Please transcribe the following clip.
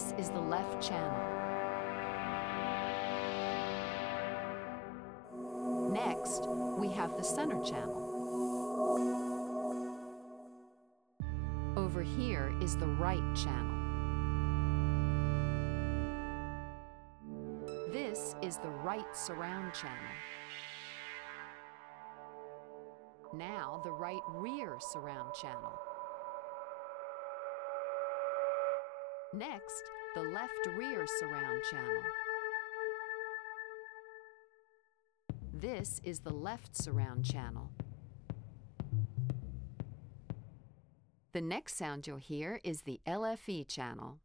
This is the left channel. Next, we have the center channel. Over here is the right channel. This is the right surround channel. Now the right rear surround channel. Next, the left rear surround channel. This is the left surround channel. The next sound you'll hear is the LFE channel.